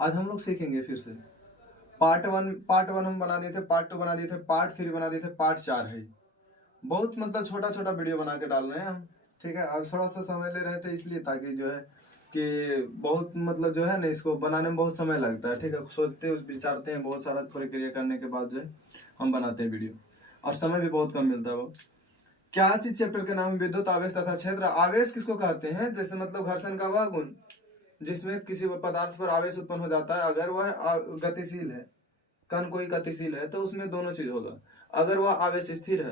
आज हम लोग सीखेंगे फिर से। पार्ट वन हम बना दिए थे, पार्ट टू बना दिए थे, पार्ट थ्री बना दिए थे, पार्ट चार है। बहुत मतलब छोटा छोटा वीडियो बना के डाल रहे हैं हम। ठीक है, और थोड़ा सा समय ले रहे थे इसलिए, ताकि जो है कि बहुत मतलब जो है ना, इसको बनाने में बहुत समय लगता है। ठीक है, सोचते विचारते हैं बहुत सारा प्रक्रिया करने के बाद जो है हम बनाते हैं वीडियो, और समय भी बहुत कम मिलता है। वो क्या चीज चैप्टर के नाम है? विद्युत आवेश तथा क्षेत्र। आवेश किसको कहते हैं? जैसे मतलब घर्षण का वह गुण जिसमें किसी पदार्थ पर आवेश उत्पन्न हो जाता है। अगर वह गतिशील है, कण कोई गतिशील है, तो उसमें दोनों चीज होगा। अगर वह आवेश स्थिर है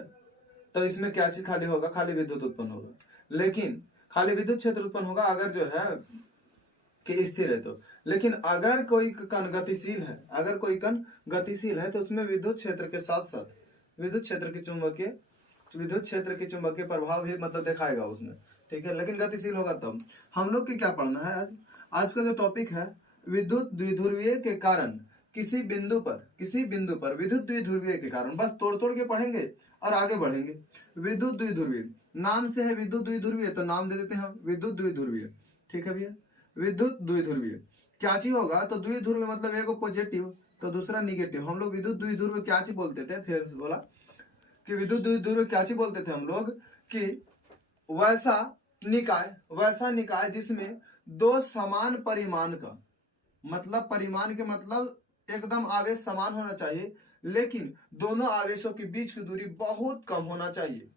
तो इसमें क्या चीज खाली होगा? खाली विद्युत उत्पन्न होगा। लेकिन खाली विद्युत क्षेत्र उत्पन्न होगा अगर जो है कि स्थिर है तो। लेकिन अगर कोई कण गतिशील है, अगर कोई कण गतिशील है तो उसमें विद्युत क्षेत्र के साथ साथ विद्युत क्षेत्र की चुंबकीय प्रभाव भी मतलब दिखाएगा उसमें। ठीक है, लेकिन गतिशील होगा तब। हम लोग की क्या पढ़ना है आज? आज का जो टॉपिक है, विद्युत द्विध्रुवीय के कारण किसी बिंदु पर विद्युत द्विध्रुवीय के कारण। बस तोड़ तोड़ के पढ़ेंगे और आगे बढ़ेंगे। विद्युत द्विध्रुवीय नाम से है, विद्युत द्विध्रुवीय तो नाम दे देते हैं हम विद्युत द्विध्रुवीय। ठीक है भैया, विद्युत द्विध्रुवीय क्या चीज होगा? तो द्विध्रुव मतलब एगो पॉजिटिव तो दूसरा निगेटिव। हम लोग विद्युत द्विध्रुव क्या चीज बोलते थे? फिर बोला कि विद्युत द्विध्रुव क्या चीज बोलते थे हम लोग? कि वैसा निकाय जिसमें दो समान परिमाण का, मतलब परिमाण के मतलब एकदम आवेश समान होना चाहिए, लेकिन दोनों आवेशों के बीच की दूरी बहुत कम होना चाहिए,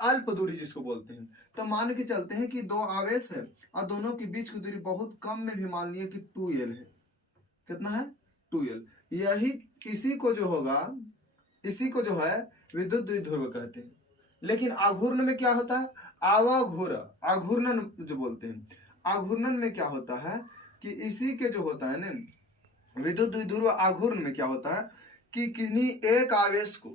अल्प दूरी जिसको बोलते हैं। तो मान के चलते हैं कि दो आवेश है और दोनों के बीच की दूरी बहुत कम में भी मान लिया कि 2l है। कितना है? 2l। यही इसी को जो होगा, इसी को जो है विद्युत द्विध्रुव कहते हैं। लेकिन आघूर्ण में क्या होता है? आघूर्णन जो बोलते हैं। आघूर्णन में क्या होता है कि इसी के जो होता है ना, विद्युत द्विध्रुव आघूर्ण में क्या होता है कि किन्हीं एक आवेश को,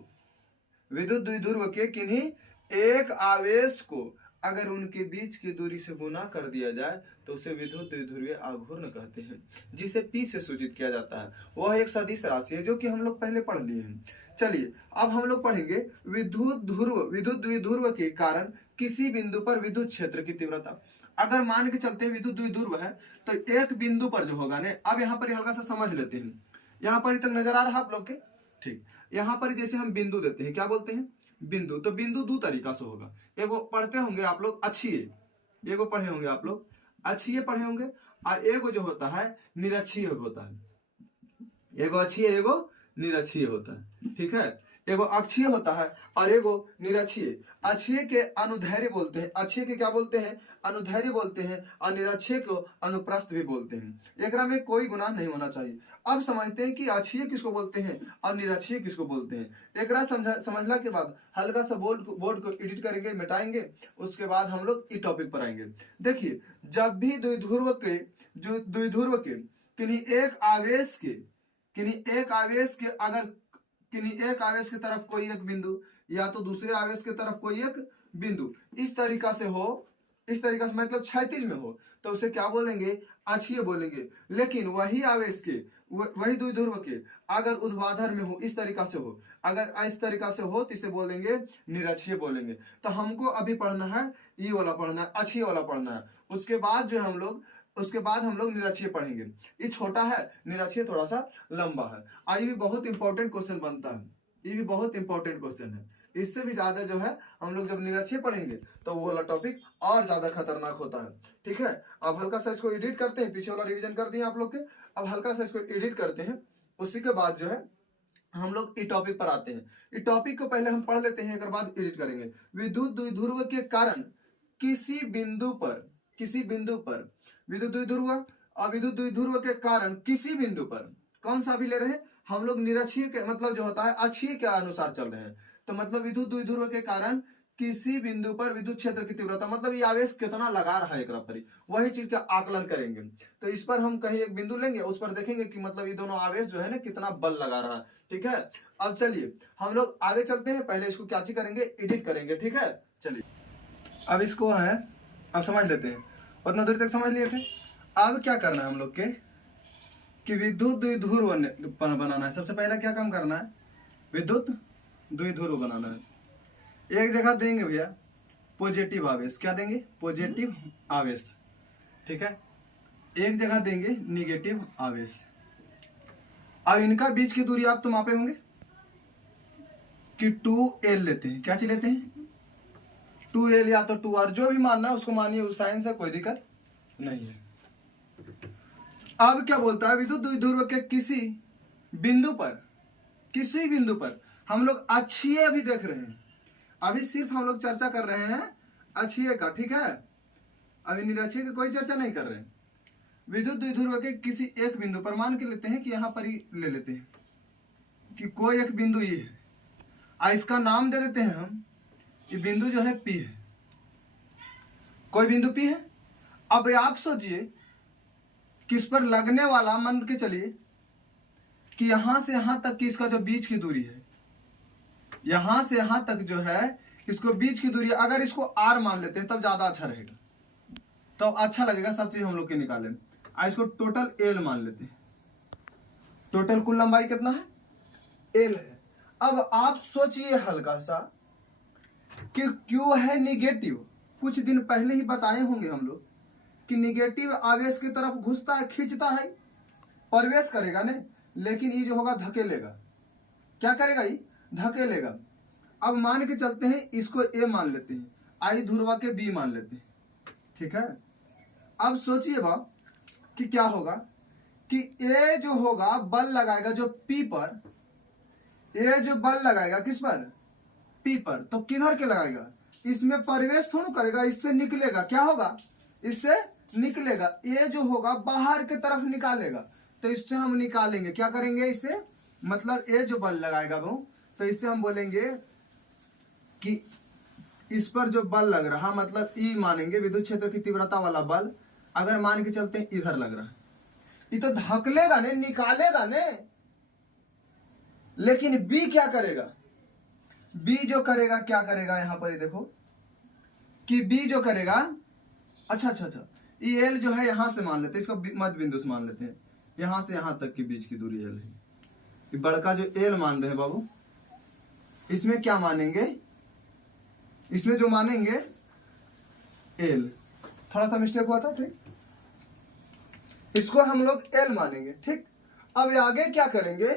विद्युत द्विध्रुव के किन्हीं एक आवेश को अगर उनके बीच की दूरी से गुना कर दिया जाए तो उसे विद्युत द्विध्रुवीय आघूर्ण कहते हैं, जिसे P से सूचित किया जाता है। वह एक सदिश राशि है जो कि हम लोग पहले पढ़ लिए हैं। चलिए अब हम लोग पढ़ेंगे विद्युत द्विध्रुव के कारण किसी बिंदु पर विद्युत क्षेत्र की तीव्रता। अगर मान के चलते हैं विद्युत द्विध्रुव है तो एक बिंदु पर जो होगा ना, अब यहाँ पर हल्का सा समझ लेते हैं। यहाँ पर तक नजर आ रहा है आप लोग के? ठीक, यहाँ पर जैसे हम बिंदु देते हैं, क्या बोलते हैं? बिंदु। तो बिंदु दो तरीका से होगा। एगो पढ़ते होंगे आप लोग अक्षीय, एगो पढ़े होंगे आप लोग अक्षीय पढ़े होंगे, और एगो जो होता है निरक्षीय होता है। एगो अक्षीय एगो निरक्षीय होता है। ठीक है, एगो अक्षीय होता है और एगो निरक्षीय। अक्षीय के अनुदैर्ध्य बोलते हैं, अक्षीय के क्या बोलते हैं? अनुदैर्ध्य बोलते हैं, और निरक्षीय को अनुप्रस्थ भी बोलते हैं। एकरा में कोई गुनाह नहीं होना चाहिए। अब समझते हैं कि अक्षीय किसको बोलते हैं और निरक्षीय किसको बोलते हैं। एकरा समझला के बाद हल्का सा बोर्ड को एडिट करेंगे, मिटाएंगे, उसके बाद हम लोग इस टॉपिक पर आएंगे। देखिए, जब भी द्विध्रुव के किन्हीं एक आवेश की तरफ कोई एक बिंदु या तो दूसरे आवेश की तरफ कोई एक बिंदु इस तरीका से हो, इस तरीका से मतलब क्षैतिज में हो, तो उसे क्या बोलेंगे? अक्षीय बोलेंगे। लेकिन वही आवेश के, वही द्विध्रुव के अगर ऊर्ध्वाधर में हो, इस तरीका से हो, अगर इस तरीका से हो तो इसे बोलेंगे निरक्षीय बोलेंगे। तो हमको अभी पढ़ना है ये वाला, पढ़ना है अक्षीय वाला पढ़ना है। उसके बाद हम लोग निरक्षीय पढ़ेंगे। ये छोटा है, निरक्षीय थोड़ा सा लंबा है। ये भी बहुत इंपॉर्टेंट क्वेश्चन बनता है, ये भी बहुत इंपॉर्टेंट क्वेश्चन है। इससे भी ज्यादा जो है हम लोग जब निरक्षीय पढ़ेंगे तो वो वाला टॉपिक और ज्यादा खतरनाक होता है। ठीक है, अब हल्का सा इसको एडिट करते हैं, पीछे वाला रिवीजन कर दिए आप लोग के। अब हल्का सा इसको एडिट करते हैं, उसी के बाद जो है हम लोग इस टॉपिक पर आते हैं। इस टॉपिक को पहले हम पढ़ लेते हैं, एक बाद एडिट करेंगे। विद्युत द्विध्रुव के कारण किसी बिंदु पर विद्युत द्विध्रुव और विद्युत द्विध्रुव के कारण किसी बिंदु पर, कौन सा भी ले रहे हैं हम लोग? निरक्षीय के मतलब जो होता है अक्षीय के अनुसार चल रहे हैं। तो मतलब विद्युत द्विध्रुव के कारण किसी बिंदु पर विद्युत क्षेत्र की तीव्रता, मतलब ये आवेश कितना लगा रहा है, एक पर वही चीज का आकलन करेंगे। तो इस पर हम कहीं एक बिंदु लेंगे, उस पर देखेंगे कि मतलब ये दोनों आवेश जो है ना कितना बल लगा रहा है। ठीक है, अब चलिए हम लोग आगे चलते हैं। पहले इसको क्या चीज करेंगे? एडिट करेंगे। ठीक है, चलिए अब इसको है, अब समझ लेते हैं। उतना दूर तक समझ लिए थे। अब क्या करना है हम लोग के कि विद्युत द्विध्रुव बनाना है। सबसे पहला क्या काम करना है? विद्युत द्विध्रुव बनाना है। एक जगह देंगे भैया पॉजिटिव आवेश, क्या देंगे? पॉजिटिव आवेश। ठीक है, एक जगह देंगे निगेटिव आवेश। अब इनका बीच की दूरी आप तो मापे होंगे कि 2l लेते हैं। क्या चीज लेते हैं? 2l या तो 2r, जो भी मानना है उसको मानिए, उस साइन से कोई दिक्कत नहीं है। अब क्या बोलता है, विद्युत द्विध्रुव के किसी बिंदु पर हम लोग अक्षीय अभी देख रहे हैं, अभी सिर्फ हम लोग चर्चा कर रहे हैं अक्षीय का, ठीक है, अभी निरक्षीय की कोई चर्चा नहीं कर रहे हैं। विद्युत द्विध्रुव के किसी एक बिंदु पर, मान के लेते हैं कि यहां पर ही ले लेते हैं कि कोई एक बिंदु ये है, इसका नाम दे देते हैं हम, ये बिंदु जो है P है, कोई बिंदु P है। अब आप सोचिए कि इस पर लगने वाला, मान के चलिए कि यहां से यहां तक की इसका जो बीच की दूरी है, यहां से यहां तक जो है इसको बीच की दूरी, अगर इसको r मान लेते हैं तब ज्यादा अच्छा रहेगा, तो अच्छा लगेगा, सब चीज हम लोग के निकाले। इसको टोटल l मान लेते हैं। टोटल कुल लंबाई कितना है? l है। अब आप सोचिए हल्का सा कि Q है निगेटिव, कुछ दिन पहले ही बताए होंगे हम लोग कि निगेटिव आवेश की तरफ घुसता है, खींचता है, प्रवेश करेगा नहीं, लेकिन ये जो होगा धकेलेगा। क्या करेगा? ये धकेलेगा। अब मान के चलते हैं इसको A मान लेते हैं, आई ध्रुवा के B मान लेते हैं, ठीक है। अब सोचिए बा कि क्या होगा कि A जो होगा बल लगाएगा जो P पर, A जो बल लगाएगा किस पर? P पर, तो किधर के लगाएगा? इसमें प्रवेश थोड़ा करेगा, इससे निकलेगा। क्या होगा? इससे निकलेगा। A जो होगा बाहर की तरफ निकालेगा, तो इससे हम निकालेंगे, क्या करेंगे इससे, मतलब A जो बल लगाएगा वो, तो इससे हम बोलेंगे कि इस पर जो बल लग रहा, मतलब E मानेंगे, विद्युत क्षेत्र की तीव्रता वाला बल, अगर मान के चलते हैं इधर लग रहा है, ये तो धकेलेगा ने, निकालेगा ने, लेकिन B क्या करेगा? B जो करेगा, क्या करेगा यहां पर, ये देखो कि B जो करेगा, अच्छा, ये L जो है यहां से मान लेते हैं, इसको मध्य बिंदु से मान लेते हैं, यहां से यहां तक के बीच की दूरी L है। ये बड़का जो L मान रहे हैं बाबू, इसमें क्या मानेंगे, इसमें जो मानेंगे L, थोड़ा सा मिस्टेक हुआ था, ठीक, इसको हम लोग L मानेंगे, ठीक। अब आगे क्या करेंगे,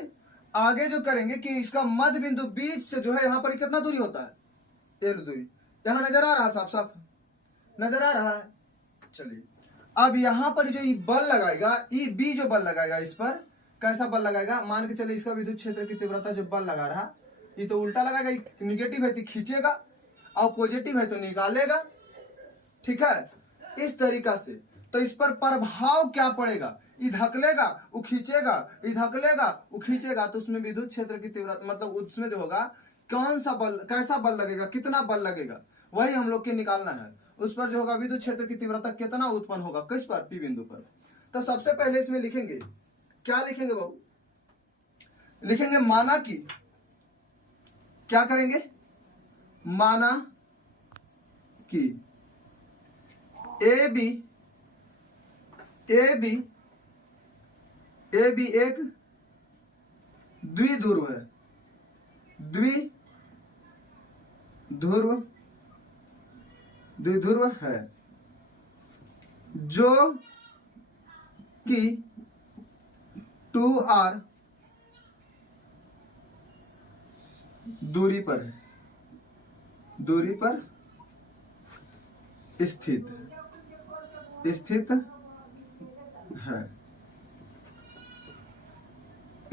आगे जो करेंगे कि इसका मध्य बिंदु बीच से जो है यहां पर कितना दूरी होता है? L दूरी। यहां नजर आ रहा है, साफ नजर आ रहा है। चलिए, अब यहां पर जो ये बल लगाएगा, ये B जो बल लगाएगा इस पर, कैसा बल लगाएगा, मान के चलिए इसका विद्युत क्षेत्र की तीव्रता जो बल लगा रहा, ये तो उल्टा लगाएगा, निगेटिव है तो खींचेगा और पॉजिटिव है तो निकालेगा, ठीक है, इस तरीका से। तो इस पर प्रभाव क्या पड़ेगा, ये धकेलेगा, वो खींचेगा, ये धकेलेगा, वो खींचेगा, तो उसमें विद्युत क्षेत्र की तीव्रता, मतलब उसमें जो होगा कौन सा बल, कैसा बल लगेगा, कितना बल लगेगा, वही हम लोग के निकालना है। उस पर जो होगा विद्युत क्षेत्र की तीव्रता कितना उत्पन्न होगा, किस पर? P बिंदु पर। तो सबसे पहले इसमें लिखेंगे, क्या लिखेंगे बाबू, लिखेंगे माना कि, क्या करेंगे, माना कि AB एक द्विध्रुव है, द्विध्रुव है, जो कि 2r दूरी पर स्थित है।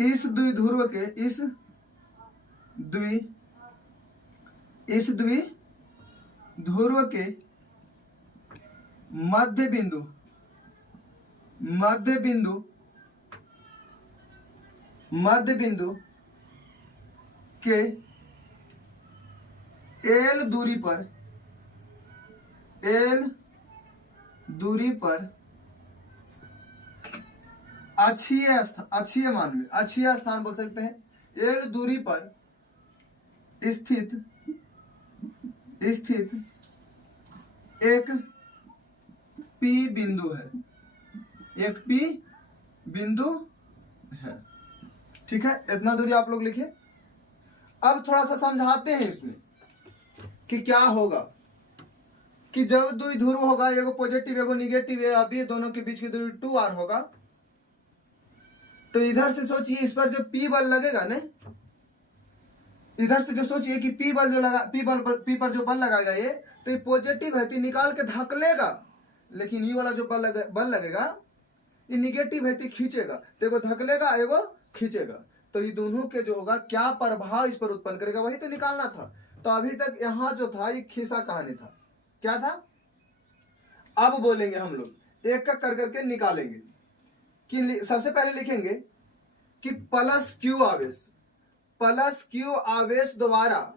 इस द्विध्रुव के, इस द्विध्रुव के मध्य बिंदु के L दूरी पर अक्षीय मान में, अक्षीय स्थान बोल सकते हैं, L दूरी पर स्थित एक P बिंदु है, एक P बिंदु है, ठीक है। इतना दूरी आप लोग लिखिए। अब थोड़ा सा समझाते हैं इसमें कि क्या होगा। कि जब द्विध्रुव होगा, एगो पॉजिटिव एगो निगेटिव है, अभी दोनों के बीच की दूरी 2r होगा, तो इधर से सोचिए इस पर जो p बल लगेगा ना, इधर से जो सोचिए कि p बल जो लगा, p पर जो बल लगाएगा ये, तो ये पॉजिटिव है तो निकाल के धकेलेगा, लेकिन ये वाला जो बल लगेगा ये निगेटिव है तो खींचेगा, तो एगो धकेलेगा एगो खींचेगा, तो ये दोनों के जो होगा क्या प्रभाव इस पर उत्पन्न करेगा वही तो निकालना था। तो अभी तक यहाँ जो था ये खींचा कहानी था, क्या था। अब बोलेंगे हम लोग एक का कर करके निकालेंगे कि सबसे पहले लिखेंगे कि प्लस क्यू आवेश द्वारा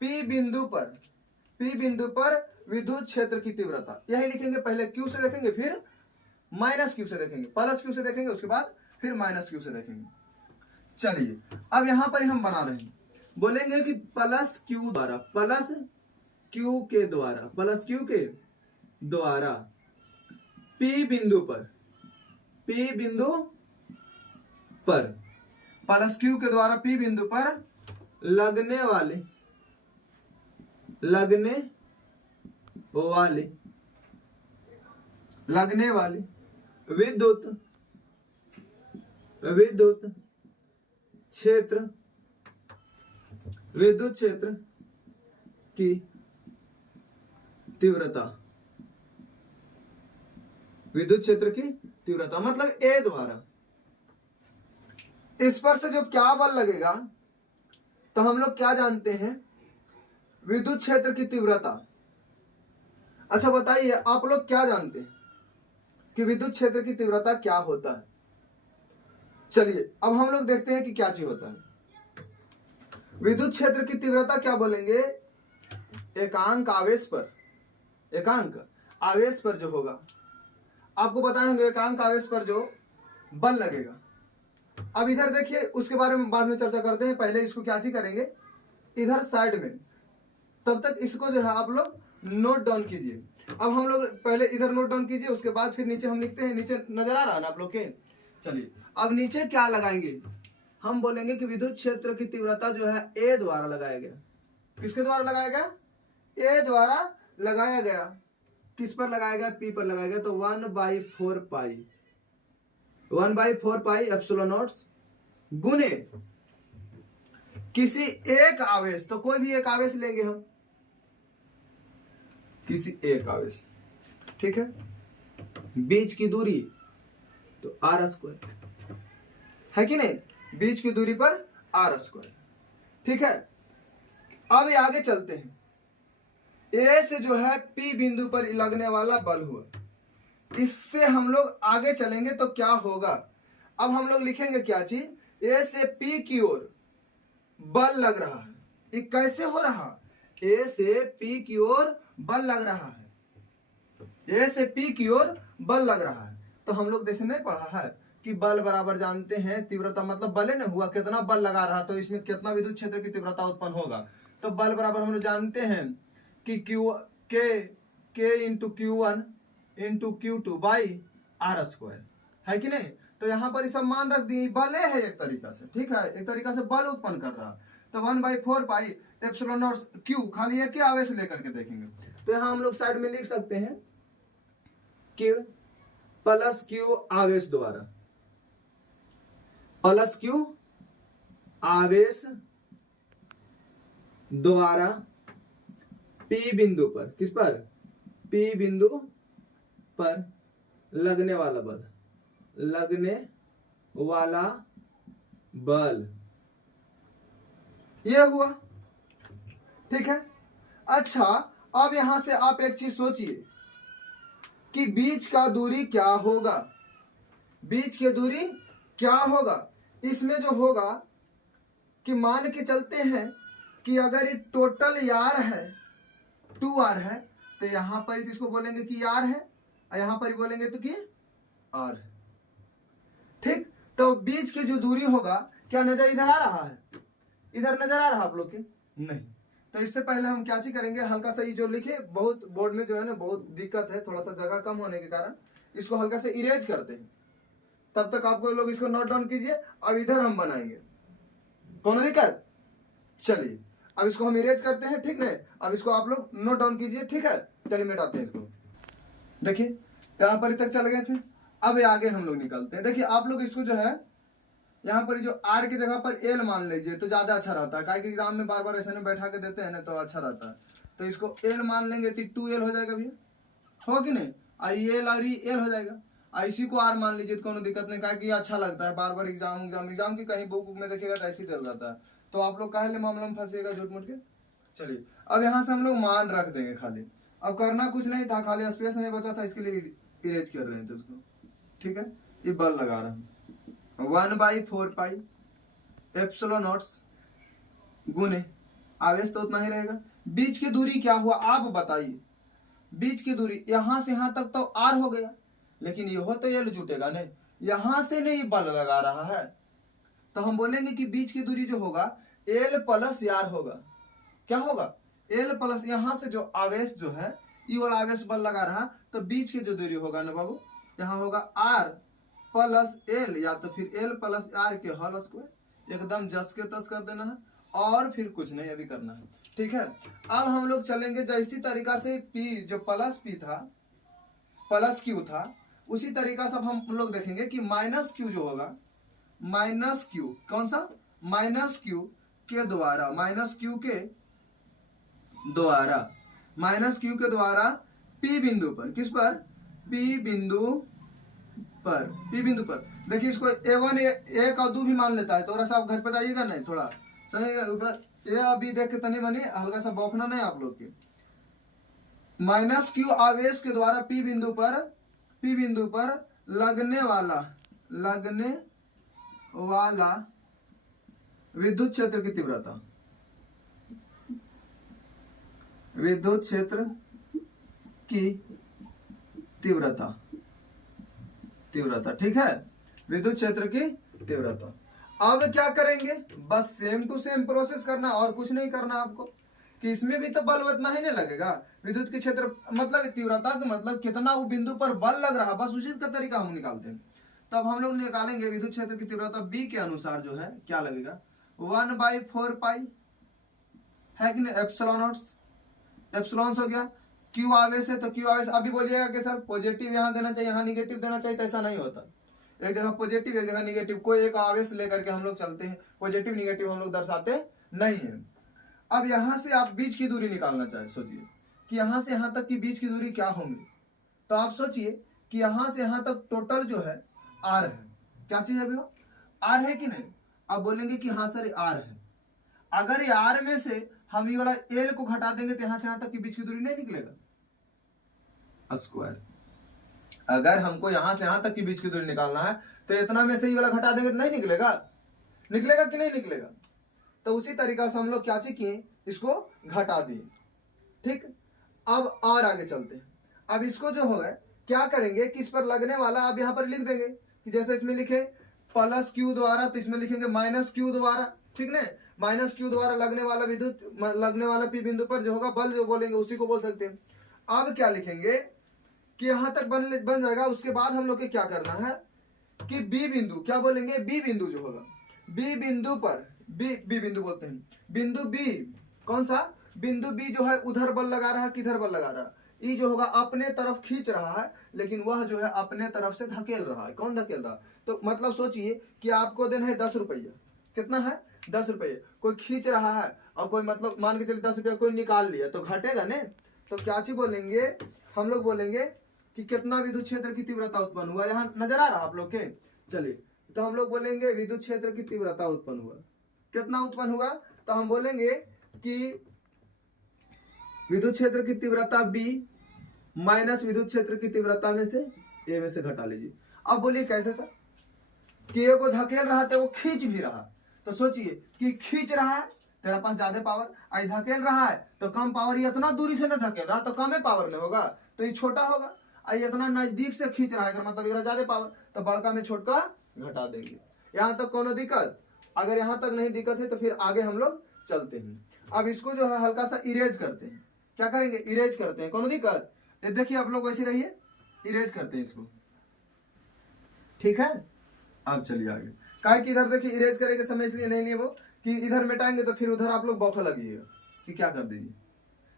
P बिंदु पर विद्युत क्षेत्र की तीव्रता, यही लिखेंगे। पहले Q से देखेंगे, फिर माइनस Q से देखेंगे, प्लस Q से देखेंगे, उसके बाद फिर माइनस Q से देखेंगे। चलिए अब यहां पर हम बना रहे हैं, बोलेंगे कि प्लस Q के द्वारा P बिंदु पर प्लस Q के द्वारा P बिंदु पर लगने वाले विद्युत क्षेत्र की तीव्रता, मतलब A द्वारा इस पर से जो क्या बल लगेगा, तो हम लोग क्या जानते हैं, विद्युत क्षेत्र की तीव्रता। अच्छा बताइए आप लोग क्या जानते हैं कि विद्युत क्षेत्र की तीव्रता क्या होता है। चलिए अब हम लोग देखते हैं कि क्या चीज होता है। विद्युत क्षेत्र की तीव्रता क्या बोलेंगे, एकांक आवेश पर जो होगा, आपको बताएंगे एकांक आवेश पर जो बल लगेगा। अब इधर देखिए, उसके बारे में बाद में चर्चा करते हैं, पहले इसको क्या चीज करेंगे इधर साइड में, तब तक इसको जो है आप लोग नोट डाउन कीजिए। अब हम लोग पहले इधर नोट डाउन कीजिए, उसके बाद फिर नीचे हम लिखते हैं। नीचे नजर आ रहा है ना आप लोग के। चलिए अब नीचे क्या लगाएंगे, हम बोलेंगे कि विद्युत क्षेत्र की तीव्रता जो है ए द्वारा लगाया गया। किसके द्वारा लगाया गया, ए द्वारा लगाया गया। किस पर लगाया गया, पी पर लगाया गया। तो 1/4 पाई एप्सिलॉन नॉट गुने किसी एक आवेश, तो कोई भी एक आवेश लेंगे हम, किसी एक आवेश, ठीक है, बीच की दूरी तो r² है कि नहीं, बीच की दूरी पर r², ठीक है। अब ये आगे चलते हैं, ए से जो है P बिंदु पर लगने वाला बल हुआ, इससे हम लोग आगे चलेंगे तो क्या होगा। अब हम लोग लिखेंगे क्या चीज, ए से P की ओर बल लग रहा है। ये कैसे हो रहा, ए से P की ओर बल लग रहा है, ए से P की ओर बल लग रहा है। तो हम लोग जैसे नहीं पढ़ा है कि बल बराबर जानते हैं तीव्रता, मतलब बल न हुआ, कितना बल लगा रहा तो इसमें कितना विद्युत क्षेत्र की तीव्रता उत्पन्न होगा। तो बल बराबर हम लोग जानते हैं कि K into Q1 into Q2 by r², है कि नहीं। तो यहाँ पर सब मान रख दिए, बल है एक तरीका से, ठीक है, एक तरीका से बल उत्पन्न कर रहा। तो 1/4 पाई एप्सिलॉन नॉट Q, खाली एक ही आवेश लेकर के देखेंगे। तो यहाँ हम लोग साइड में लिख सकते हैं कि प्लस Q आवेश द्वारा, प्लस Q आवेश द्वारा P बिंदु पर, किस पर, P बिंदु पर लगने वाला बल, ये हुआ, ठीक है। अच्छा अब यहां से आप एक चीज सोचिए कि बीच का दूरी क्या होगा, बीच की दूरी क्या होगा। इसमें जो होगा कि मान के चलते हैं कि अगर ये टोटल यार है 2r है, तो यहां पर इसको बोलेंगे कि यार है, और यहां पर बोलेंगे तो कि r है, ठीक। तो बीच की जो दूरी होगा, क्या नजर इधर आ रहा है, इधर नजर आ रहा है आप लोग के, नहीं। तो इससे पहले हम क्या चीज करेंगे, हल्का सा ये जो लिखे, बहुत बोर्ड में जो है ना बहुत दिक्कत है, थोड़ा सा जगह कम होने के कारण इसको हल्का से इरेज करते हैं। तब तक आपको लोग इसको नोट डाउन कीजिए। अब इधर हम बनाएंगे, कौन दिक्कत। चलिए अब इसको हम इरेज करते हैं, ठीक है। अब इसको आप लोग नोट डाउन कीजिए, ठीक है। चलिए मिटाते हैं इसको। देखिए यहाँ पर तक चल गए थे, अब आगे हम लोग निकलते हैं। देखिए आप लोग इसको जो है यहाँ पर जो आर की जगह पर एल मान लीजिए तो ज्यादा अच्छा रहता है, काहे कि एग्जाम में बार बार ऐसे में बैठा के देते हैं ना तो अच्छा रहता है। तो इसको एल मान लेंगे तो 2l हो जाएगा भैया, हो कि नहीं। आई एल और एल हो जाएगा। इसी को आर मान लीजिए तो कोनो दिक्कत नहीं, काहे कि अच्छा लगता है बार बार एग्जाम की कहीं बुक में देखिएगा तो ऐसे ही दे जाता है, तो आप लोग काहे मामला में फंसिएगा झूठ मूठ के। चलिए अब यहाँ से हम लोग मान रख देंगे खाली, अब करना कुछ नहीं था, खाली स्पेस नहीं बचा था इसके लिए इरेज कर रहे थे उसको, ठीक है। ये बल लगा रहा हूँ 1/4 एप्सिलॉन नॉट गुने आवेश तो उतना ही रहेगा। बीच की दूरी क्या हुआ आप बताइए, बीच की दूरी यहां से यहां तक तो आर हो गया, लेकिन यह तो एल जुटेगा नहीं, यहां से नहीं बल लगा रहा है, तो हम बोलेंगे कि बीच की दूरी जो होगा एल प्लस आर होगा। क्या होगा, एल प्लस यहां से जो आवेश जो है ये वाला आवेश बल लगा रहा, तो बीच की जो दूरी होगा ना बाबू यहाँ होगा आर प्लस एल, या तो फिर एल प्लस आर के होल स्क्वायर, एकदम जस के तस कर देना है और फिर कुछ नहीं अभी करना है, ठीक है। अब हम लोग चलेंगे जैसी तरीका से पी जो प्लस पी था प्लस क्यू था, उसी तरीका से हम लोग देखेंगे कि माइनस क्यू जो होगा, माइनस क्यू कौन सा, माइनस क्यू के द्वारा, माइनस क्यू के द्वारा, माइनस क्यू के द्वारा पी बिंदु पर, किस पर, पी बिंदु पर, पी बिंदु पर। देखिए इसको A1 1 और 2 भी मान लेता है, थोड़ा सा आप घर पे जाइएगा नहीं, थोड़ा समझिएगा, ये अभी देख के तनी मनी हल्का सा बौखना नहीं आप लोग के। माइनस क्यू आवेश के द्वारा पी बिंदु पर लगने वाला विद्युत क्षेत्र की तीव्रता, विद्युत क्षेत्र की तीव्रता, ठीक है, विद्युत क्षेत्र की तीव्रता। अब क्या करेंगे, बस सेम टू सेम प्रोसेस करना और कुछ नहीं करना आपको, कि इसमें भी तो बल उतना ही नहीं लगेगा, विद्युत के क्षेत्र मतलब तीव्रता का मतलब कितना वो बिंदु पर बल लग रहा, बस उसी का तरीका हम निकालते हैं। तब हम लोग निकालेंगे विद्युत क्षेत्र की तीव्रता बी के अनुसार जो है क्या लगेगा 1/4 है कि नहीं, एप्सिलॉन हो गया। क्यू आवेश है तो क्यू आवेश, अभी बोलिएगा कि सर पॉजिटिव यहाँ देना चाहिए यहाँ निगेटिव देना चाहिए, तो ऐसा नहीं होता, एक जगह पॉजिटिव एक जगह निगेटिव, कोई एक आवेश लेकर के हम लोग चलते हैं, पॉजिटिव निगेटिव हम लोग दर्शाते नहीं है। अब यहां से आप बीच की दूरी निकालना चाहे, सोचिए कि यहां से यहां तक की बीच की दूरी क्या होंगी, तो आप सोचिए कि यहां से यहां तक टोटल जो है आर है, क्या चीज है भैया, आर है कि नहीं। अब बोलेंगे कि हाँ सर आर है, अगर ये आर में से हम ये वाला एल को घटा देंगे तो यहां से यहां तक की बीच की दूरी नहीं निकलेगा स्क्वायर। अगर हमको यहां से यहां तक की बीच की दूरी निकालना है तो इतना में से ये वाला घटा देंगे तो नहीं निकलेगा, निकलेगा कि नहीं निकलेगा। तो उसी तरीका से हम लोग क्या चीज किए, इसको घटा दिए, ठीक। अब और आगे चलते हैं। अब इसको जो होगा क्या करेंगे कि इस पर लगने वाला अब यहां पर लिख देंगे कि जैसे इसमें लिखे प्लस क्यू द्वारा, तो इसमें लिखेंगे माइनस क्यू द्वारा, ठीक ना, माइनस क्यू द्वारा लगने वाला विद्युत लगने वाला पी बिंदु पर जो होगा बल जो बोलेंगे उसी को बोल सकते हैं। अब क्या लिखेंगे कि यहां तक बन जाएगा, उसके बाद हम लोग के क्या करना है कि बी बिंदु, क्या बोलेंगे, बी बिंदु जो होगा, बी बिंदु पर, बी बिंदु बोलते हैं, बिंदु बी कौन सा, बिंदु बी जो है उधर बल लगा रहा है, किधर बल लगा रहा है, ई जो होगा अपने तरफ खींच रहा है, लेकिन वह जो है अपने तरफ से धकेल रहा है। कौन धकेल रहा है, तो मतलब सोचिए कि आपको देना है 10 रुपया, कितना है 10 रुपये, कोई खींच रहा है और कोई मतलब मान के चलिए 10 रुपया कोई निकाल लिया तो घटेगा ने, तो क्या चीज बोलेंगे हम लोग, बोलेंगे कि कितना विद्युत क्षेत्र की तीव्रता उत्पन्न हुआ, यहाँ नजर आ रहा आप लोग के। चलिए तो हम लोग बोलेंगे विद्युत क्षेत्र की तीव्रता उत्पन्न हुआ, कितना उत्पन्न हुआ, तो हम बोलेंगे कि विद्युत क्षेत्र की तीव्रता बी माइनस विद्युत क्षेत्र की तीव्रता में से ए में से घटा लीजिए। अब बोलिए कैसे सर, कि ए को धकेल रहा था वो खींच भी रहा, तो सोचिए कि खींच रहा है तेरा पास ज्यादा पावर, आई धकेल रहा है तो कम पावर, ये इतना दूरी से न धकेल रहा तो कम पावर में होगा, तो ये छोटा होगा, आई इतना नजदीक से खींच रहा है मतलब ये ज्यादा पावर, तो बड़का में छोटका घटा देंगे। यहाँ तक कोनो दिक्कत, अगर यहाँ तक नहीं दिक्कत है तो फिर आगे हम लोग चलते हैं। अब इसको जो है हल्का सा इरेज करते हैं, क्या करेंगे, इरेज करते हैं, कोनो दिक्कत, देखिए आप लोग वैसे रहिए, इरेज करते हैं इसको, ठीक है। अब चलिए आगे, काहे कि इधर देखिए इरेज करेंगे समय इसलिए नहीं लिए वो कि इधर मिटाएंगे तो फिर उधर आप लोग बौखा लगिएगा कि क्या कर दीजिए।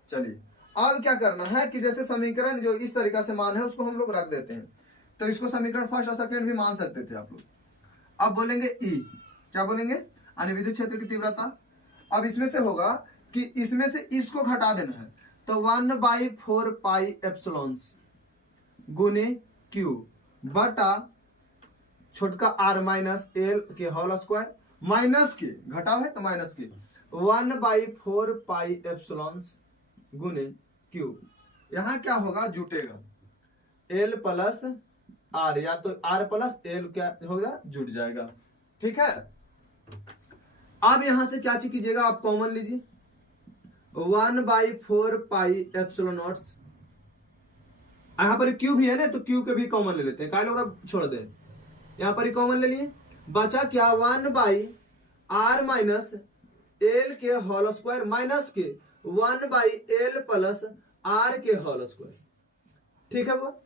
चलिए अब क्या करना है कि जैसे समीकरण जो इस तरीका से मान है उसको हम लोग रख देते हैं, तो इसको समीकरण फर्स्ट और सेकंड भी मान सकते थे आप लोग। अब बोलेंगे ई, क्या बोलेंगे, यानी विद्युत क्षेत्र की तीव्रता। अब इसमें से होगा कि इसमें से इसको घटा देना है, तो 1/4 पाई एप्सिलॉन गुने क्यू बटा छोटका आर माइनस एल के होल स्क्वायर, माइनस के घटा है तो माइनस के 1/4 पाई एप्सिलॉन गुने क्यू। यहां क्या होगा, जुटेगा एल प्लस आर, या तो आर प्लस एल क्या होगा, जुट जाएगा। ठीक है, अब यहां से क्या चीज कीजिएगा, आप कॉमन लीजिए 1/4 पाई एप्सिलॉन नॉट। यहां पर क्यू भी है ना, तो क्यू के भी कॉमन ले लेते हैं, काय लोग छोड़ दे, यहां पर ही कॉमन ले लिए, बचा क्या 1/r माइनस एल के होल स्क्वायर माइनस के 1/l प्लस आर के होल स्क्वायर। ठीक है, वो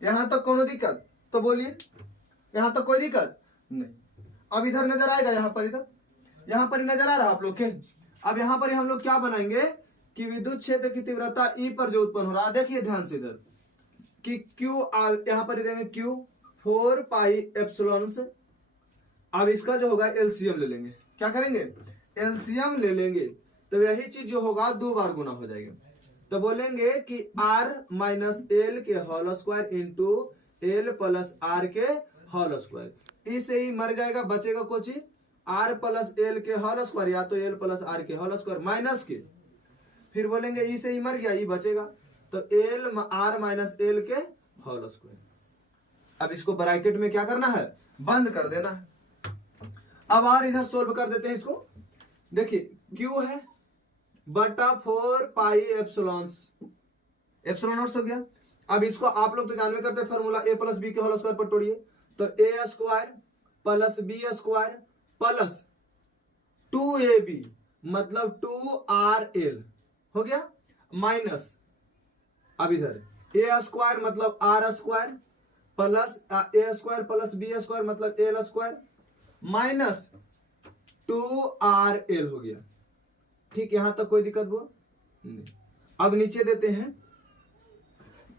यहां तक कोनो दिक्कत तो बोलिए, यहां तक कोई दिक्कत नहीं। अब इधर नजर आएगा, यहां पर इधर यहां पर नजर आ रहा आप लोग के। अब यहां पर हम लोग क्या बनाएंगे कि विद्युत क्षेत्र की तीव्रता ई पर जो उत्पन्न हो रहा है, देखिए ध्यान से इधर कि क्यू यहां पर देंगे क्यू 4 पाई एप्सिलॉन से। अब इसका जो होगा एलसीएम ले लेंगे, क्या करेंगे, एलसीएम ले लेंगे, तो यही चीज जो होगा 2 बार गुना हो जाएगा। तो बोलेंगे कि r माइनस एल के whole square into L plus R के होल स्क्वायर। इसे ही मर जाएगा, बचेगा कोची r प्लस एल के होल स्क्वायर, या तो एल प्लस आर के होल स्क्वायर माइनस के, फिर बोलेंगे ई से ही मर गया, ई बचेगा, तो एल आर माइनस एल के होल स्क्वायर। अब इसको ब्रैकेट में क्या करना है, बंद कर देना है। अब और इधर सोल्व कर देते हैं इसको। देखिए क्यू है बटा 4 पाई एप्सिलॉन, एप्सिलॉन नॉट हो गया। अब इसको आप लोग तो जानवे करते हैं फॉर्मूला, ए प्लस बी के होल स्क्वायर पर तोड़िए, तो A square plus B square plus 2ab मतलब 2rl हो गया, माइनस अब इधर ए स्क्वायर मतलब R square plus A square plus B square मतलब एल स्क्वायर माइनस 2rl हो गया। ठीक, यहां तक कोई दिक्कत हुआ नहीं। अब नीचे देते हैं,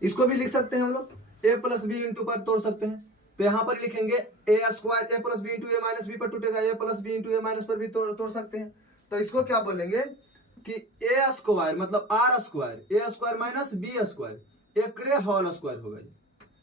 इसको भी लिख सकते हैं हम लोग, ए प्लस बी इंटू पर तोड़ सकते हैं, तो यहां पर लिखेंगे ए स्क्वायर ए प्लस बी इंटू ए माइनस बी पर टूटेगा, ए प्लस बी इंटू ए माइनस पर भी तोड़ सकते हैं। तो इसको क्या बोलेंगे कि ए स्क्वायर मतलब R square A square minus B square एक होल स्क्वायर होगा,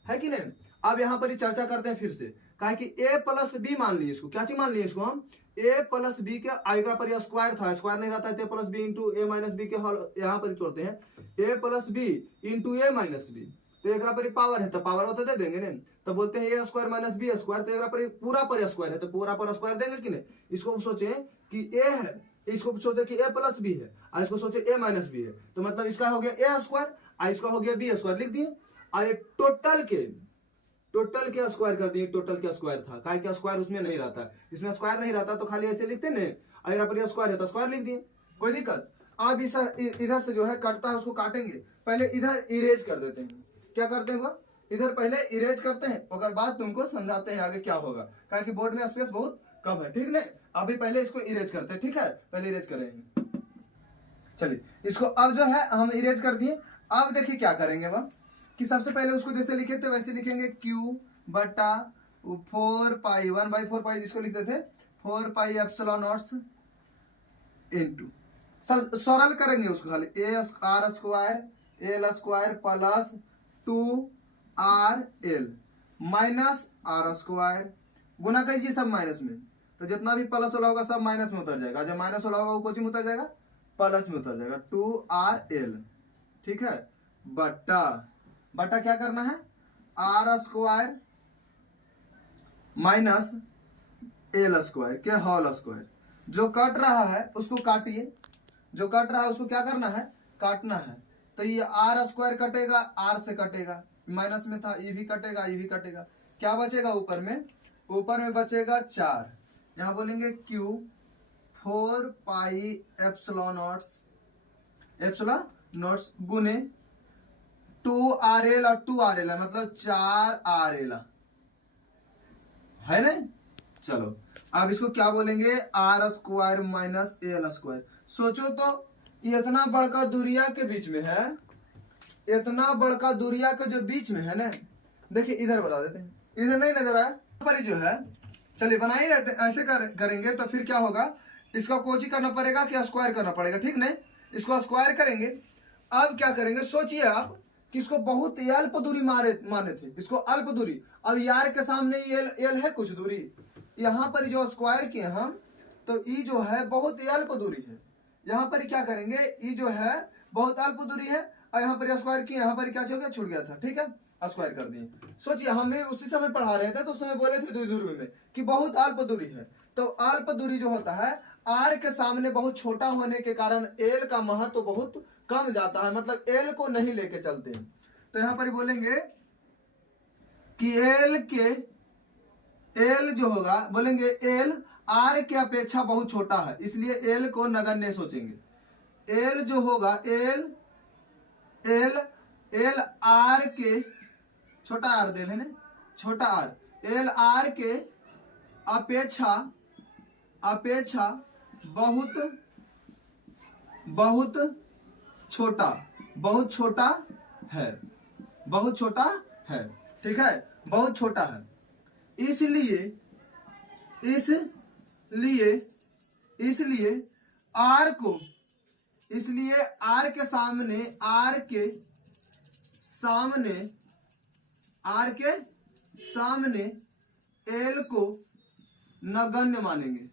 है कि नहीं। अब यहां पर ही चर्चा करते हैं फिर से, कहा कि ए प्लस बी मान लिए, इसको क्या चीज मान लिए, इसको हम ए प्लस बी के आएगा पर स्क्वायर था, स्क्वायर नहीं रहता है, तो प्लस बी इंटू ए माइनस बी के होल, यहां पर तोड़ते हैं ए प्लस बी इंटू ए माइनस बी, तो एक पर पावर है तो पावर होता दे देंगे नहीं, तो बोलते हैं ए स्क्वायर माइनस बी स्क्वायर, तो एक पर पूरा पर स्क्वायर है तो पूरा पर स्क्वायर देंगे कि नहीं। इसको सोचे कि ए है, इसको सोचे कि ए प्लस बी है, और इसको सोचे ए माइनस बी है, तो मतलब इसका हो गया ए स्क्वायर और इसका हो गया बी स्क्वायर, लिख दिए। और टोटल के स्क्वायर कर दिए, टोटल के स्क्वायर था, काय के स्क्वायर उसमें नहीं रहता, इसमें स्क्वायर नहीं रहता तो खाली ऐसे लिखते नहीं, और यहाँ पर स्क्वायर है तो स्क्वायर लिख दिए, कोई दिक्कत। अब इधर से जो है कटता है उसको काटेंगे, पहले इधर इरेज कर देते हैं, क्या करते हैं वो इधर पहले इरेज करते हैं, अगर बात तुमको समझाते हैं आगे क्या होगा, क्या कि बोर्ड में स्पेस बहुत कम है, ठीक नहीं। अभी पहले इसको इरेज करते हैं, ठीक है, पहले इरेज करेंगे। चलिए इसको अब जो है हम इरेज कर दिए। अब देखिए क्या करेंगे वह कि सबसे पहले उसको जैसे लिखे थे वैसे लिखेंगे Q बटा 4 पाई 1/4 पाई जिसको लिखते थे 4 पाई एप्सिलॉन नॉट इनटू, सब सरल करेंगे उसको, खाली A R square L square plus 2rl minus R square, गुना कीजिए सब माइनस में, तो जितना भी प्लस वाला होगा सब माइनस में उतर जाएगा, जब माइनस वाला होगा वो कोची में उतर जाएगा, प्लस में उतर जाएगा 2rl। ठीक है, बटा क्या करना है R square minus L square के होल स्क्वायर। जो कट रहा है उसको काटिए, जो कट रहा है उसको क्या करना है, काटना है। तो ये आर स्क्वायर कटेगा, आर से कटेगा, माइनस में था, ये भी कटेगा, ये भी कटेगा, क्या बचेगा ऊपर में बचेगा 4। यहां बोलेंगे Q 4 पाई एप्सिलॉन नॉट्स गुने 2rl और 2rl मतलब 4rl है ना, चलो अब इसको क्या बोलेंगे, R square minus L square. सोचो तो इतना बड़का दूरिया के बीच में है, इतना बड़का दूरिया के जो बीच में है ना, देखिए इधर बता देते हैं, इधर नहीं नजर आया पर जो है, चलिए बना ही रहते ऐसे करेंगे तो फिर क्या होगा, इसका कोची करना पड़ेगा कि स्क्वायर करना पड़ेगा, ठीक नहीं, इसको स्क्वायर करेंगे। अब क्या करेंगे, सोचिए आप कि इसको बहुत अल्प दूरी माने थे, इसको अल्प दूरी। अब यार के सामने एल है कुछ दूरी, यहाँ पर जो स्क्वायर किए हम, तो ई जो है बहुत अल्प दूरी है, यहाँ पर क्या करेंगे, ई जो है बहुत अल्प दूरी है, और यहाँ पर स्क्वायर किए, यहाँ पर क्या छूट गया था, ठीक है, स्क्वायर कर दिए। सोचिए हमें उसी समय पढ़ा रहे थे तो उस समय बोले थे द्विध्रुव में कि बहुत अल्प दूरी है, तो अल्प दूरी जो होता है आर के सामने बहुत छोटा होने के कारण एल का महत्व तो बहुत कम जाता है, मतलब एल को नहीं लेके चलते। तो यहाँ पर बोलेंगे कि एल जो होगा, बोलेंगे एल आर के अपेक्षा बहुत छोटा है, इसलिए एल को नगण्य सोचेंगे। एल जो होगा एल आर के, छोटा आर दे लेने, छोटा आर, एल आर के अपेक्षा बहुत छोटा है, बहुत छोटा है, ठीक है, बहुत छोटा है। इसलिए आर को, इसलिए आर के सामने एल को नगण्य मानेंगे,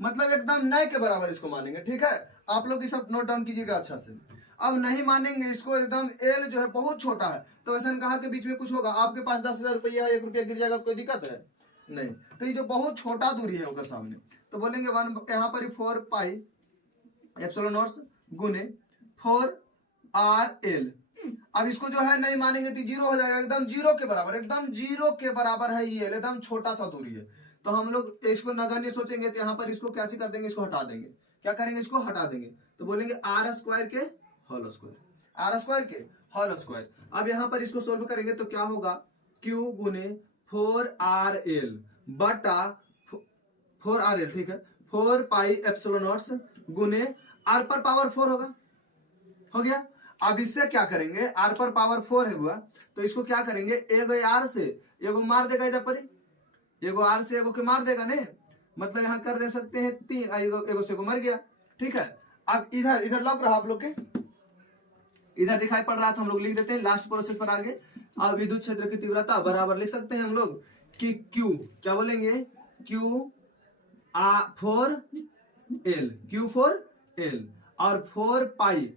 मतलब एकदम नए के बराबर इसको मानेंगे, ठीक है। आप लोग ये सब नोट डाउन कीजिएगा अच्छा से। अब नहीं मानेंगे इसको, एकदम एल जो है बहुत छोटा है, तो ऐसा कहा कि बीच में कुछ होगा, आपके पास 10,000 रुपया है, 1 रुपया गिर जाएगा, कोई दिक्कत है नहीं। तो ये जो बहुत छोटा दूरी है उधर सामने, तो बोलेंगे 1 यहाँ पर 4 पाई एप्सिलॉन नॉट गुने 4 आर एल। अब इसको जो है नहीं मानेंगे तो 0 हो जाएगा, एकदम 0 के बराबर, एकदम 0 के बराबर है ये, एकदम छोटा सा दूरी है। तो हम लोग इसको नगण्य सोचेंगे, तो यहाँ पर इसको क्या कर देंगे, इसको हटा देंगे, क्या करेंगे, इसको हटा देंगे, तो बोलेंगे आर स्क्वायर के होल स्क्वायर, आर स्क्वायर के होल स्क्वायर। अब यहाँ पर इसको सोल्व करेंगे तो क्या होगा, क्यू गुने 4 आर एल बटा 4 आर एल, ठीक है, 4 पाई एप्सिलॉन नॉट गुने आर पर पावर 4 होगा, हो गया। अब इससे क्या करेंगे, आर पर पावर 4 है हुआ, तो इसको क्या करेंगे, एगो आर से एगो मार देगा, इधर पर एगो आर से एगो के मार देगा ने, मतलब यहाँ कर दे सकते हैं 3, एगो से एगो मर गया, ठीक है। अब इधर लॉक रहा, आप लोग के इधर दिखाई पड़ रहा था, हम लोग लिख देते हैं लास्ट प्रोसेस पर आगे। अब विद्युत क्षेत्र की तीव्रता बराबर लिख सकते हैं हम लोग कि Q, क्या बोलेंगे, Q 4 L, Q 4 L और 4 पाई,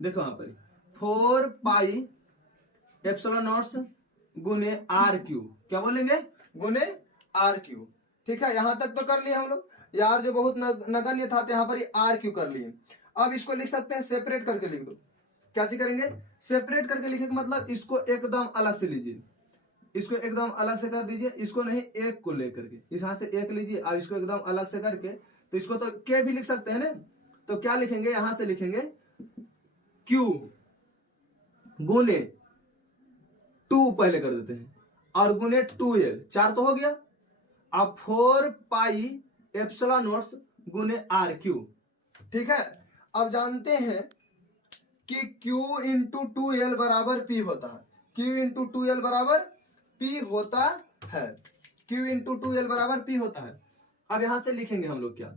देखो यहाँ पर 4 पाई एप्सिलॉन नॉट गुने आर क्यू, क्या बोलेंगे, गुने आर क्यू, ठीक है। यहां तक तो कर लिए हम लोग, यार जो बहुत नगण्य था, यहाँ पर आर क्यू कर लिए। अब इसको लिख सकते हैं, सेपरेट करके लिख दो, क्या चीज करेंगे, सेपरेट करके लिखेंगे, मतलब इसको एकदम अलग से लीजिए, इसको एकदम अलग से कर दीजिए, इसको नहीं एक को लेकर के, यहाँ से एक लीजिए, अब इसको एकदम अलग से करके, तो इसको तो के भी लिख सकते हैं ना, तो क्या लिखेंगे, यहां से लिखेंगे क्यू गुने 2 पहले कर देते हैं, और गुने 2L, 4 तो हो गया। अब 4 पाई एप्सिलॉन नॉट गुने आर क्यू, ठीक है। अब जानते हैं कि Q इंटू 2L बराबर P होता है, Q इंटू 2L बराबर P होता है, Q इंटू 2L बराबर P होता है। अब यहां से लिखेंगे हम लोग क्या,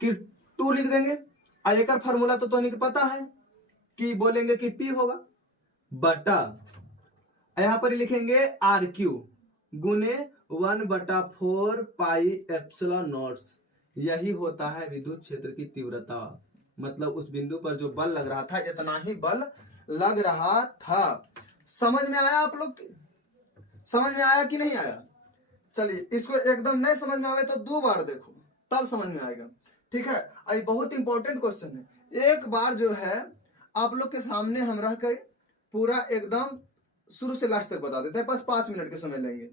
कि 2 लिख देंगे, और एक फार्मूला तो नहीं पता है कि बोलेंगे कि P होगा बटा, यहां पर लिखेंगे आर क्यू गुने 1/4 पाई एप्सिलॉन नॉट, यही होता है विद्युत क्षेत्र की तीव्रता, मतलब उस बिंदु पर जो बल लग रहा था, इतना ही बल लग रहा था। समझ में आया आप लोग, समझ में आया कि नहीं आया? चलिए इसको एकदम नहीं समझ में आवे तो 2 बार देखो, तब समझ में आएगा, ठीक है। ये बहुत इंपॉर्टेंट क्वेश्चन है, एक बार जो है आप लोग के सामने हम रह कर पूरा एकदम शुरू से लास्ट तक बता देते हैं, बस 5 मिनट के समय लेंगे,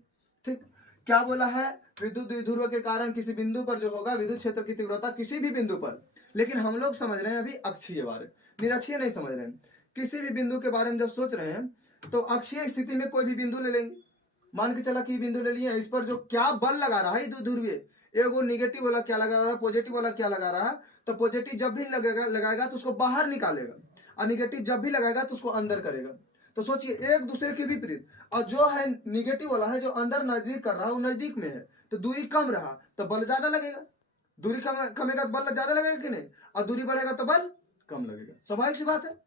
ठीक। क्या बोला है, विद्युत द्विध्रुव के कारण किसी बिंदु पर जो होगा विद्युत क्षेत्र की तीव्रता किसी भी बिंदु पर, लेकिन हम लोग समझ रहे हैं अभी अक्षीय बारे, निरक्षीय नहीं समझ रहे हैं, किसी भी बिंदु के बारे में जब सोच रहे हैं तो अक्षीय स्थिति में कोई भी बिंदु ले लेंगे, मान के चला कि बिंदु ले लिए, इस पर जो क्या बल लगा रहा है ध्रुवीय, एगो निगेटिव वाला क्या लगा रहा है, पॉजिटिव वाला क्या लगा रहा है, तो पॉजिटिव जब भी लगाएगा तो उसको बाहर निकालेगा, और निगेटिव जब भी लगाएगा तो उसको अंदर करेगा। तो सोचिए एक दूसरे के विपरीत, और जो है निगेटिव वाला है जो अंदर नजदीक कर रहा है वो नजदीक में है, तो दूरी कम रहा तो बल ज्यादा लगेगा, दूरी कमेगा तो बल ज्यादा लगेगा कि नहीं, और दूरी बढ़ेगा तो बल कम लगेगा, स्वाभाविक सी बात है।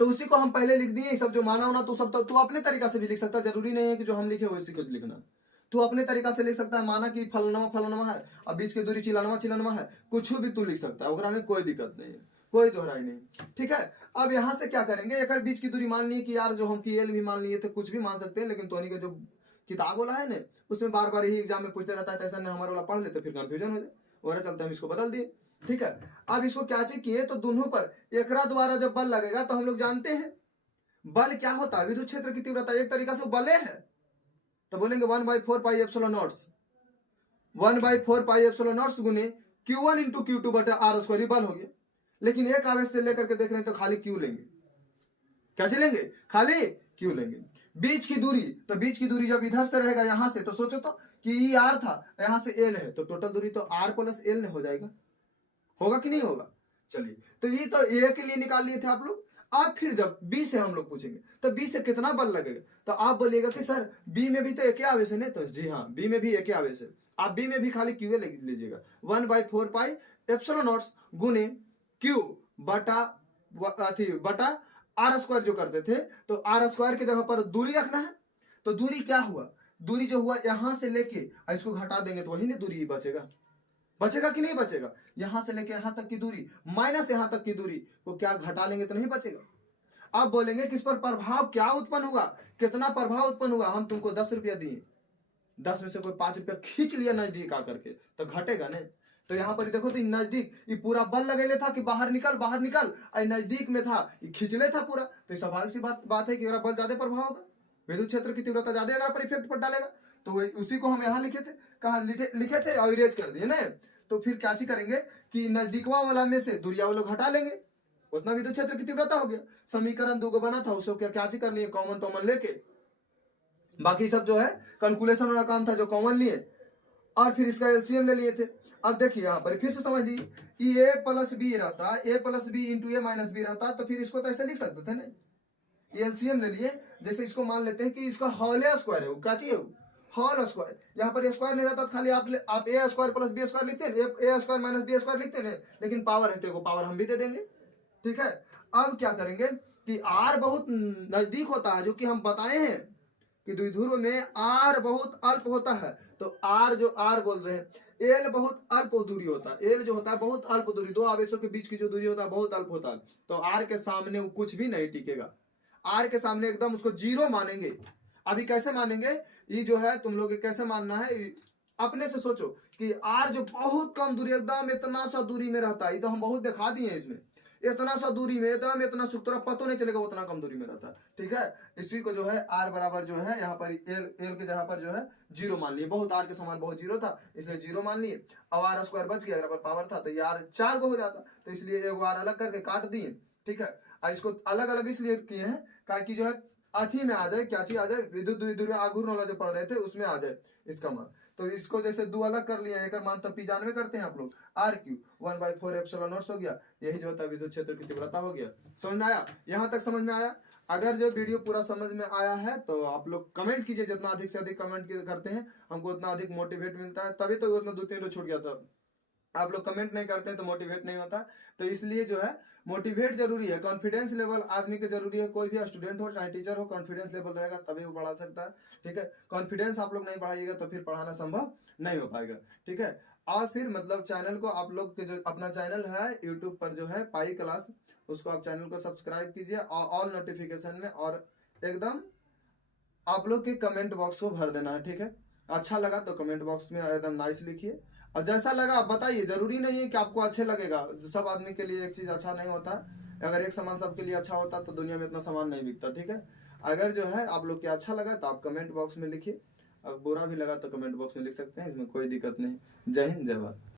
तो उसी को हम पहले लिख दिए, सब जो माना होना तो सब तो तू अपने तरीका से भी लिख सकता, जरूरी नहीं है कि जो हम लिखे वैसे कुछ लिखना, तू अपने तरीका से लिख सकता है। माना कि फलनमा फलनमा है, अब बीच की दूरी चिलानमा चिलानमा है, कुछ भी तू लिख सकता है, ओकरा में कोई दिक्कत नहीं है, कोई दोहराई नहीं, ठीक है। अब यहाँ से क्या करेंगे, एक बीच की दूरी मान ली कि यार जो हम की एल भी मान लिए थे, कुछ भी मान सकते हैं, लेकिन तोनी का जो किताब वाला है ना उसमें बार बार यही एग्जाम में पूछते रहता है, तो ऐसा नहीं हमारे वाला पढ़ लेते फिर कंफ्यूजन हो जाए, और चलते हम इसको बदल दिए, ठीक है। अब इसको क्या चीज किए, तो दोनों पर एकरा द्वारा जब बल लगेगा तो हम लोग जानते हैं बल क्या होता है, विद्युत क्षेत्र की तीव्रता एक तरीका से बले है, तो बोलेंगे 1/4 pi epsilon noughts, 1/4 pi epsilon noughts गुने Q1 इंटू Q2 बटा R स्क्वायर बल हो गया। लेकिन एक आवेश से लेकर के देख रहे हैं तो खाली Q लेंगे, क्या चलेंगे, खाली Q लेंगे। बीच की दूरी, तो बीच की दूरी जब इधर से रहेगा यहां से, तो सोचो तो कि ये R था, यहां से L है, तो टोटल दूरी तो R प्लस L हो जाएगा, होगा कि नहीं होगा। चलिए, तो ये तो A के लिए निकाल लिए थे आप लोग। अब फिर जब B से हम लोग पूछेंगे तो B से कितना बल लगेगा, तो आप बोलिएगा कि सर B में भी तो एक ही आवेश है ना, तो जी हाँ B में भी एक ही आवेश है, आप B में भी खाली Q लिख लीजिएगा, 1/4 पाई एप्सिलॉन नॉट्स गुने Q बटा R स्क्वायर जो करते थे, तो R स्क्वायर की जगह पर दूरी रखना है, तो दूरी क्या हुआ, दूरी जो हुआ यहां से लेके इसको घटा देंगे तो वही ना दूरी बचेगा, बचेगा कि नहीं बचेगा, यहां से लेके यहां तक की दूरी माइनस यहां तक की दूरी को क्या घटा लेंगे तो नहीं बचेगा। अब बोलेंगे कि इस पर प्रभाव क्या उत्पन्न होगा, कितना प्रभाव उत्पन्न होगा, हम तुमको 10 रुपया दिए, 10 में से कोई 5 रुपया खींच लिया नजदीक आकर के, तो घटेगा नहीं। तो यहाँ पर देखो तो नजदीक ये पूरा बल लगेले था कि बाहर निकल बाहर निकल, नजदीक में था खींचले था पूरा, तो स्वाभाविक सी बात है कि अगर बल ज्यादा प्रभाव होगा, विद्युत क्षेत्र की तीव्रता ज्यादा अगर पर इफेक्ट पर डालेगा, तो उसी को हम यहाँ लिखे थे, कहा लिखे थे और इरेज कर दिए ना। तो फिर क्या चीज करेंगे कि नजदीकवा वाला में से दूरिया वालों घटा लेंगे, उतना विद्युत क्षेत्र की तीव्रता हो गया। समीकरण 2 बना था, उसको क्या चीज कर लिए, कॉमन लेके, बाकी सब जो है कैलकुलेशन वाला काम था जो कॉमन लिए, और फिर इसका एलसीएम ले लिए थे। अब देखिए यहाँ पर फिर से समझ लीजिए, ए प्लस बी रहता, ए प्लस बी इंटू ए माइनस बी रहता, तो फिर इसको तो ऐसे लिख सकते थे ना, एलसीएम ले लिए, जैसे इसको मान लेते हैं कि इसका होल स्क्वायर है, क्या चाहिए होल स्क्वायर, यहाँ पर स्क्वायर नहीं रहता, खाली आप ए स्क्वायर प्लस बी स्क्वायर लिखते हैं, ए स्क्वायर माइनस बी स्क्वायर लिखते हैं, लेकिन पावर है तो पावर हम भी दे देंगे, ठीक है। अब क्या करेंगे कि आर बहुत नजदीक होता है, जो कि हम बताए हैं कि द्विध्रुव में आर बहुत अल्प होता है, तो आर जो आर बोल रहे हैं, एल बहुत अल्प दूरी होता है, एल जो होता है बहुत अल्प दूरी, दो आवेशों के बीच की जो दूरी होता है बहुत अल्प होता है, तो आर के सामने कुछ भी नहीं टिकेगा, आर के सामने एकदम उसको जीरो मानेंगे। अभी कैसे मानेंगे, ये जो है तुम लोग कैसे मानना है, अपने से सोचो कि आर जो बहुत कम दूरी एकदम इतना सा दूरी में रहता है, तो हम बहुत दिखा दिए इसमें, इतना सा दूरी में एकदम इतना सूत्र पता नहीं चलेगा उतना कम दूरी में रहता है, ठीक है। इसी को जो है आर बराबर जो है यहाँ पर एल के जगह पर जो है जीरो मान लिए, बहुत आर के समान बहुत जीरो था इसलिए जीरो मान लिए, अब आर स्क्वायर बच गया, अगर पावर था तो ये आर 4 को हो जाता, तो इसलिए एक आर अलग करके काट दिए, ठीक है। इसको अलग अलग इसलिए किए हैं कि जो है अथी में आ जाए, क्या चीज आ जाए, विद्युत द्विध्रुव आघूर्ण वाला जो पढ़ रहे थे उसमें आ जाए इसका मान। तो इसको जैसे दो अलग कर लिया, एक मान तो पी जानवे करते हैं आप लोग, आर क्यू 1/4 एप्सिलॉन नॉट हो गया, यही जो होता है विद्युत क्षेत्र की तीव्रता हो गया। समझ में आया, यहाँ तक समझ में आया। अगर जो वीडियो पूरा समझ में आया है तो आप लोग कमेंट कीजिए, जितना अधिक से अधिक कमेंट करते हैं हमको उतना अधिक मोटिवेट मिलता है, तभी तो उतना 2-3 छूट गया था। आप लोग कमेंट नहीं करते हैं तो मोटिवेट नहीं होता, तो इसलिए जो है मोटिवेट जरूरी है, कॉन्फिडेंस लेवल आदमी के जरूरी है, कोई भी स्टूडेंट हो चाहे टीचर हो, कॉन्फिडेंस लेवल रहेगा तभी वो पढ़ा सकता है, ठीक है। कॉन्फिडेंस आप लोग नहीं बढ़ाइएगा तो फिर पढ़ाना संभव नहीं हो पाएगा, ठीक है। और फिर मतलब चैनल को आप लोग के जो अपना चैनल है यूट्यूब पर जो है पाई क्लास, उसको आप चैनल को सब्सक्राइब कीजिए और ऑल नोटिफिकेशन में, और एकदम आप लोग के कमेंट बॉक्स को भर देना है, ठीक है। अच्छा लगा तो कमेंट बॉक्स में एकदम नाइस लिखिए, और जैसा लगा आप बताइए, जरूरी नहीं है कि आपको अच्छे लगेगा, सब आदमी के लिए एक चीज अच्छा नहीं होता, अगर एक सामान सबके लिए अच्छा होता तो दुनिया में इतना सामान नहीं बिकता, ठीक है। अगर जो है आप लोग के अच्छा लगा तो आप कमेंट बॉक्स में लिखिए, अगर बुरा भी लगा तो कमेंट बॉक्स में लिख सकते हैं, इसमें कोई दिक्कत नहीं। जय हिंद जय भारत।